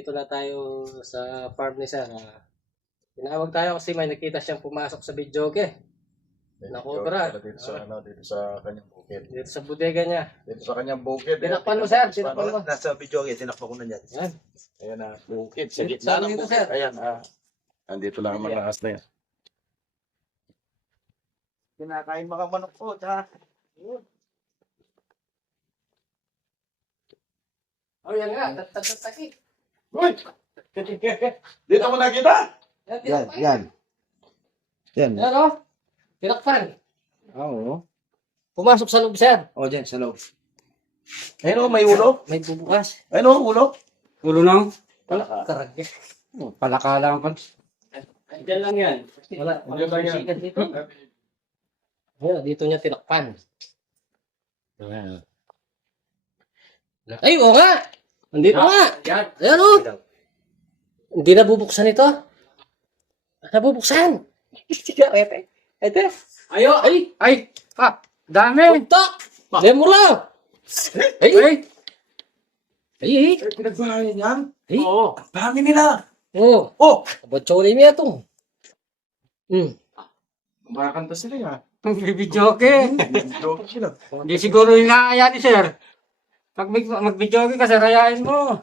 nandito na tayo sa farm ni Sir. Tinawag tayo kasi may nakita siyang pumasok sa videoke. Na cobra. Dito sa kanyang bukid. Dito sa bodega niya. Dito sa kanyang bukid. Tinakpan mo, Sir. Tinakpan mo. Nasa video okay, tinakpan ko na dyan. Yan. Ayan na, bukid. Sa Dito, gitna ng dito, bukid. sir. Ayan, andito lang ang mga ahas na yan. Kinakain mga manok po, ha? Oh, yan nga. Tatataki. Uy! Dito mo nakita? Yan. Yan, oh. Tinakpan. Oo. Pumasok sa loob, Sir. O, dyan, sa loob. Ayun o, may ulo. May bubukas. Ayun o, ulo. Ulo lang. Karagya. Palaka lang pa. Diyan lang yan. Wala. Diyan lang yan. Sikat dito. Ayan, dito niya tinakpan. Ayan. Ay, oo nga! Nandito nga! Ayan, oh! Hindi na bubuksan ito. Nabubuksan! Sigarete. Ito. Ayo! Ay! Pa! Dami! Punta! Demo lang! Ay! Ay! Ay! Pinagbahayan yan? Ay! Oo! Dami nila. Oh! Oh! Batsoli mo ito. Makakanta sila yan. Magbibidyoke! Joke sila. Hindi siguro yung nakakaya ni sir. Pag magbidyoke ka, sarayain mo.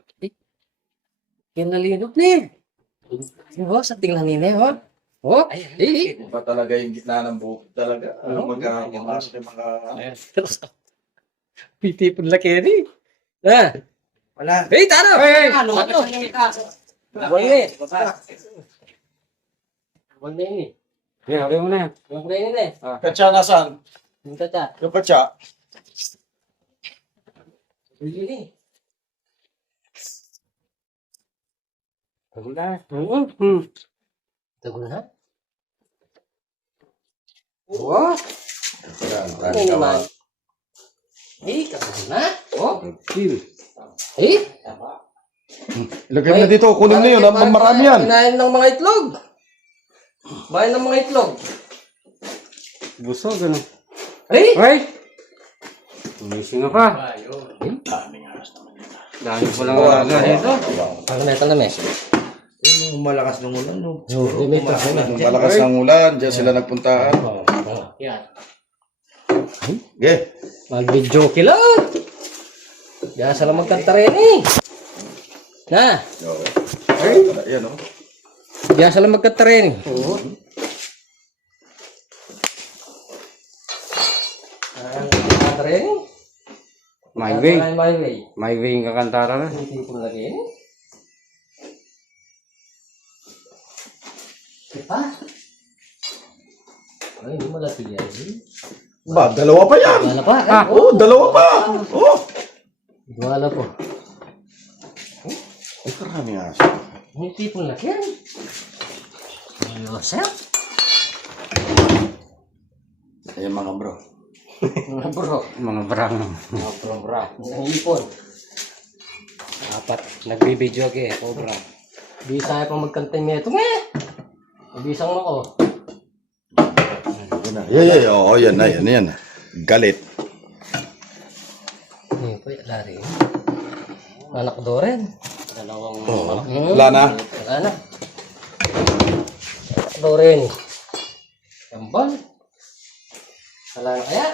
Kinalinok ni. Oh, sa tingnan nila, oh. Oh! Ay! Iba talaga yung gitna ng bukid talaga. Magkakamasok yung mga... Terus, pitipon laki ni. Ah! Wala. Hey, tara! Hey! Ano? Wala. Wala ini. Yeah, okay mo na yan. Wala ini. Katsa nasaan? Minta ta. Yung katsa? Ini. Tagol na. Tagol na. What? Yan, Ano naman? Eh, tagol na. Oh. Feel. Eh? Ilagay mo na dito, kunin mo yun. Marami yan. Kinain ng mga itlog. Bayan ng mga itlog. Busog, ano? Eh? Ay! Umising nga pa. Daming ahas naman yun. Dami ko lang alaga dito. Ano na ito na, mes? Yung malakas ng ulan, no? Nung malakas ng ulan, dyan sila nagpuntaan. Yan. Okay. Mag-video kila. Diyan sila magkatraining. Na, Ay, yan o. diyan sila magkatraining. Oo. Training? My way. My way. My way yung kakantara na. Hindi ko lagi. Diba? Ay, hindi malaki yan. Ba, dalawa pa yan. Wala pa. Ah, Oo, dalawa pa. Oo. Wala po. Ay, karami ahas. May tipong laki yan. Ayosep. Ayan mga bro. Mga bro. Mga brang. Mga bro. Ang ipon. Apat. Nagbibidyo ke. Cobra. Bisa pa magkantay mo ito. Bisang mo ko. Yeah. Oo, yan na, yan. Galit. Hindi po, lari. Anak do rin. Dalawang... Wala na. Wala na. Anak do rin. Kambal. Wala na kaya?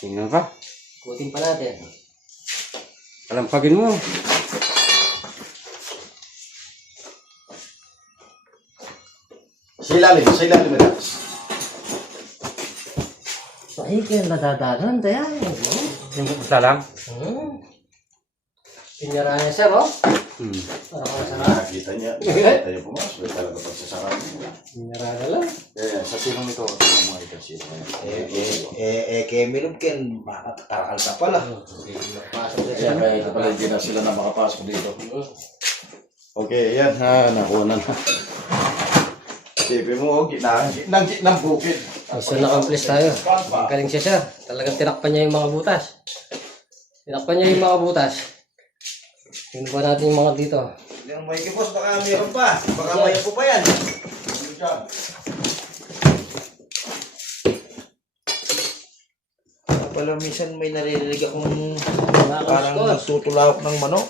Tingnan ka. Kutin pa natin. Kalampagin mo. Sa ilalim na. Ay, kaya nadadalan. Daya. Yung isa lang. Pinyara niya siya, no? Para masarap. Nakakita niya. Nakakita niya pumasok. Talaga pagsasarap niya. Pinyara na lang. Sa sinong ito? Sa mga ito sino. Kemilog ken, makatarakal ka pala. Hindi napasok na siya. Kaya kaya ito pala hindi na sila na makapasok dito. Okay, yan ha. Nakuha na. Tipin mo, gitnang bukid. So, na-accomplish tayo. Galing siya siya. Talagang tinakpan niya yung mga butas. Tinakpan niya yung mga butas. Tingnan ba natin yung mga dito? Yung may kipos, baka meron pa. Baka may po pa yan. Pala minsan may naririnig akong parang nagtutulawak ng manok.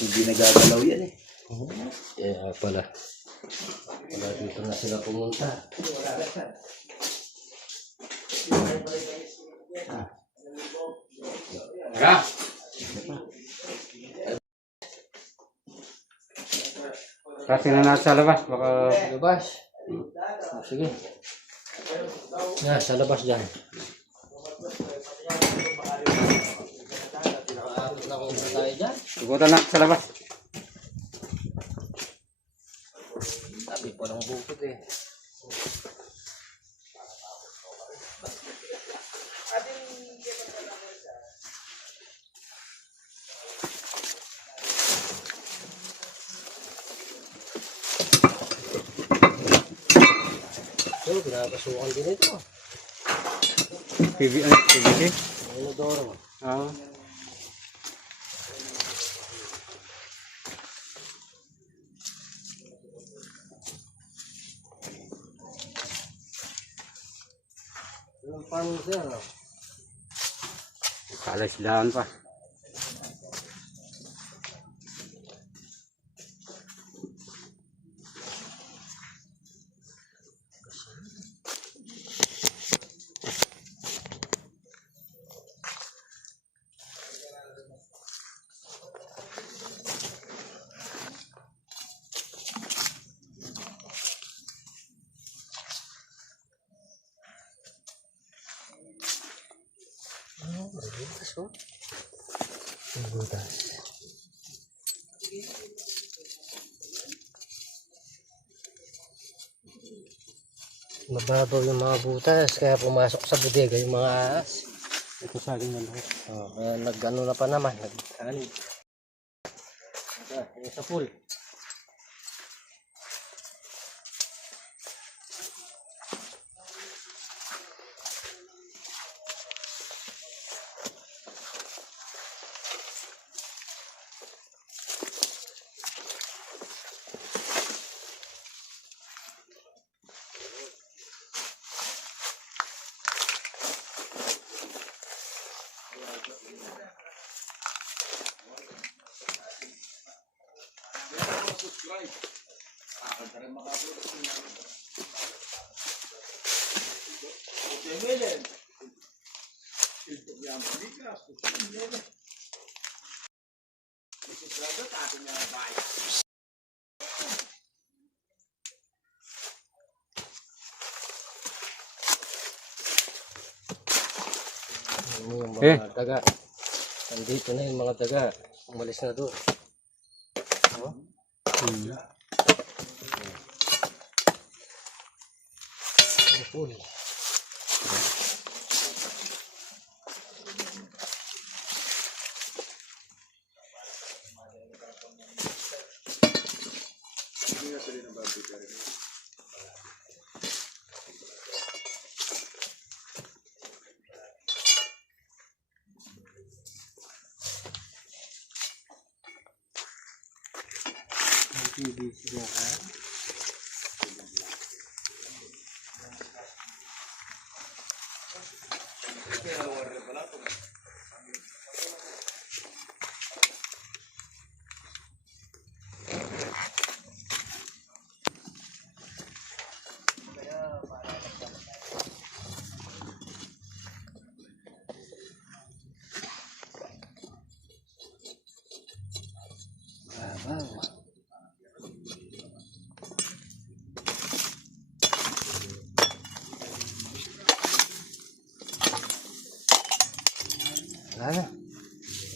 kasi di nagagalaw yan eh. Kaya pala. Wala dito na sila pumunta. Tara. Kasi na natin sa labas. Baka... Labas. Sige. Sa labas dyan. Nakaatot na kung tayo dyan. Igutan natin sa labas. Sabi po ng bukid eh. So, pinapasukan din ito. PVC? Inodoro. Oo. Yung pan sir. Kalaysidahan pa. Butas oh. Butas. Mababaw yung mga butas kaya pumasok sa bodega yung mga ahas. Ito sa akin na lahat. Kaya nag-ano na pa naman. Nag-ano. Yung sa pool. Yung mga daga. Nandito na yung mga daga. Umalis na doon. Oh. Ang pool.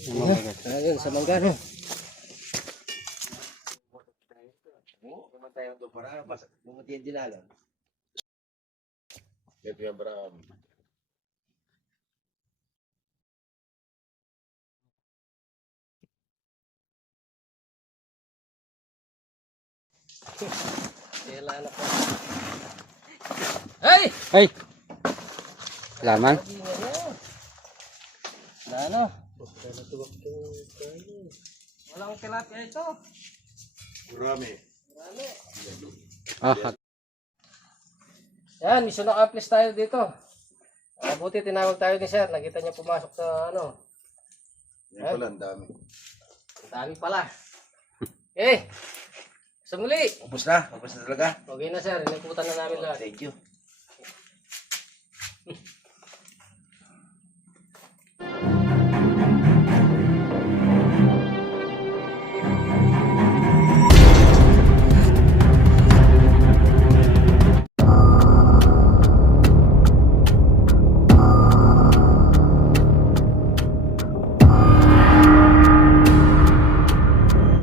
Wala na. Ayun, sa manggano. Pumunta yung doon para pumunta yung dinalan. Ito yung Abraham. Kailan ako. Hey! Ay! Laman? Ano? Walang tilapia ito. Marami. Ah, Yan, mission accomplish tayo dito. Buti tinawag tayo ni sir. Nakita niya pumasok sa ano. Yan pala, ang dami. Ang dami pala. Eh, sa muli. Ubus na talaga. Okay na sir, inakutan na namin lahat. Thank you.